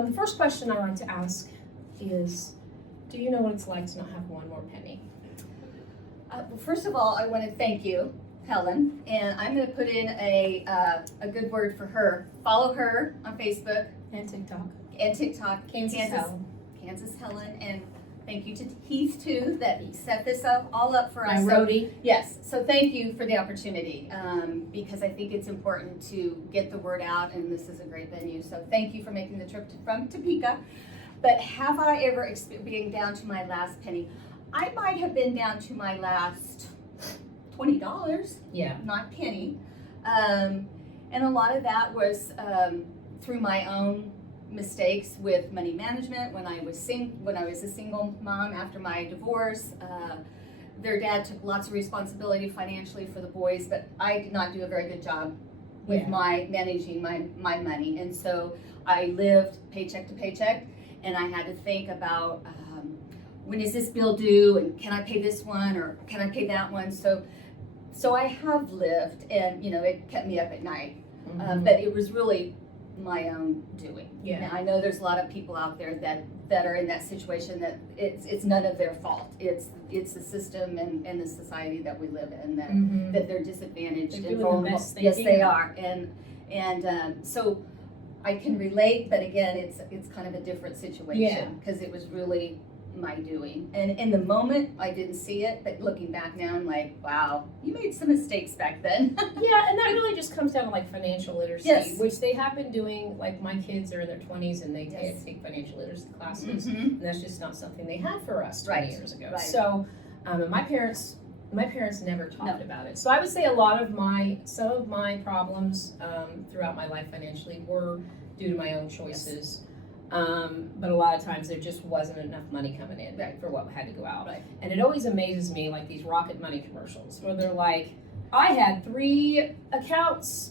The first question I like to ask is, do you know what it's like to not have one more penny? Well, first of all, I want to thank you, Helen, and I'm going to put in a good word for her. Follow her on Facebook And TikTok. Kansas Helen. Kansas Helen, and thank you to Heath too that he set this all up for My us. roadie. Yes, so thank you for the opportunity, because I think it's important to get the word out, and this is a great venue. So thank you for making the trip from Topeka. But have I ever been down to my last penny? I might have been down to my last $20, Yeah. not penny, and a lot of that was through my own mistakes with money management. When I was a single mom after my divorce, their dad took lots of responsibility financially for the boys, but I did not do a very good job with my managing my money, and so I lived paycheck to paycheck, and I had to think about when is this bill due, and can I pay this one, or can I pay that one? So I have lived, and it kept me up at night, but it was really my own doing. Yeah. Now, I know there's a lot of people out there that are in that situation that it's none of their fault. It's the system and the society that we live in that they're disadvantaged They're and doing the vulnerable. best they Yes, can. they are, and so I can relate, but again, it's kind of a different situation because it was really my doing. And in the moment, I didn't see it, but looking back now, I'm like, wow, you made some mistakes back then. Yeah, and that really just comes down to like financial literacy, Yes. which they have been doing. Like my kids are in their 20s and they take financial literacy classes, and that's just not something they had for us 20 years ago. Right. So, and my parents never talked about it. So I would say some of my problems throughout my life financially were due to my own choices. But a lot of times there just wasn't enough money coming in for what had to go out. Right. And it always amazes me, like these Rocket Money commercials where they're like, I had 3 accounts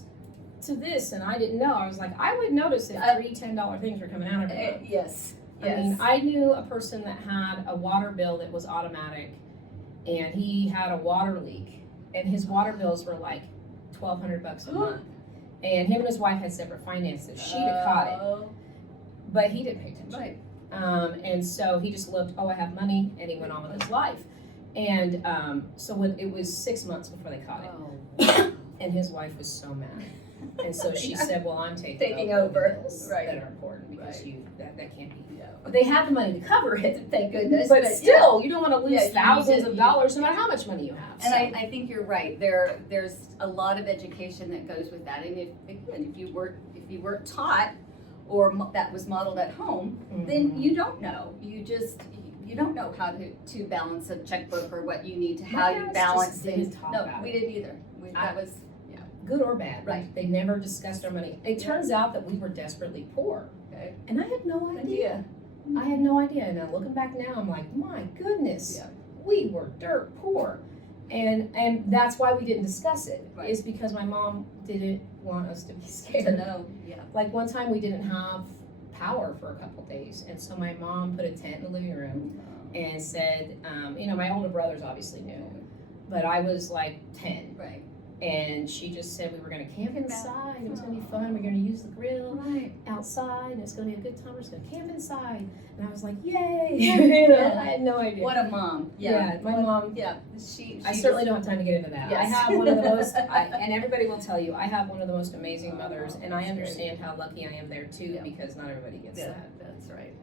to this and I didn't know. I was like, I would notice if 3 $10 things were coming out every month. Yes. I mean, I knew a person that had a water bill that was automatic, and he had a water leak, and his water bills were like $1,200 a month. And him and his wife had separate finances. She'd have caught it, but he didn't pay attention. Right. And so he just looked, I have money, and he went on with his life. And so it was 6 months before they caught it, and his wife was so mad. And so she said, well, I'm taking over the bills that are important because that can't be. But they had the money to cover it, thank goodness. but still, you don't want to lose thousands of dollars no matter how much money you have. And I think you're right. There's a lot of education that goes with that. And if you weren't taught or that was modeled at home, then you don't know. You don't know how to balance a checkbook or what you need to, how you balance things. No, we didn't either. That was good or bad. Right. They never discussed our money. It turns out that we were desperately poor. Okay. And I had no idea. I had no idea. And now looking back now, I'm like, my goodness, we were dirt poor. And that's why we didn't discuss it, is because my mom didn't want us to be scared. To know. Yeah. Like one time we didn't have power for a couple days, and so my mom put a tent in the living room and said, my older brothers obviously knew, but I was like 10. Right. And she just said we were going to camp inside. It was going to be fun. We're going to use the grill outside, and it's going to be a good time. We're just going to camp inside. And I was like, yay! I had no idea. What a mom. Yeah. My mom. Yeah. I certainly don't have time to get into that. Yes. I have one of the most, and everybody will tell you, I have one of the most amazing mothers, and I understand how lucky I am there too, because not everybody gets that. That's right.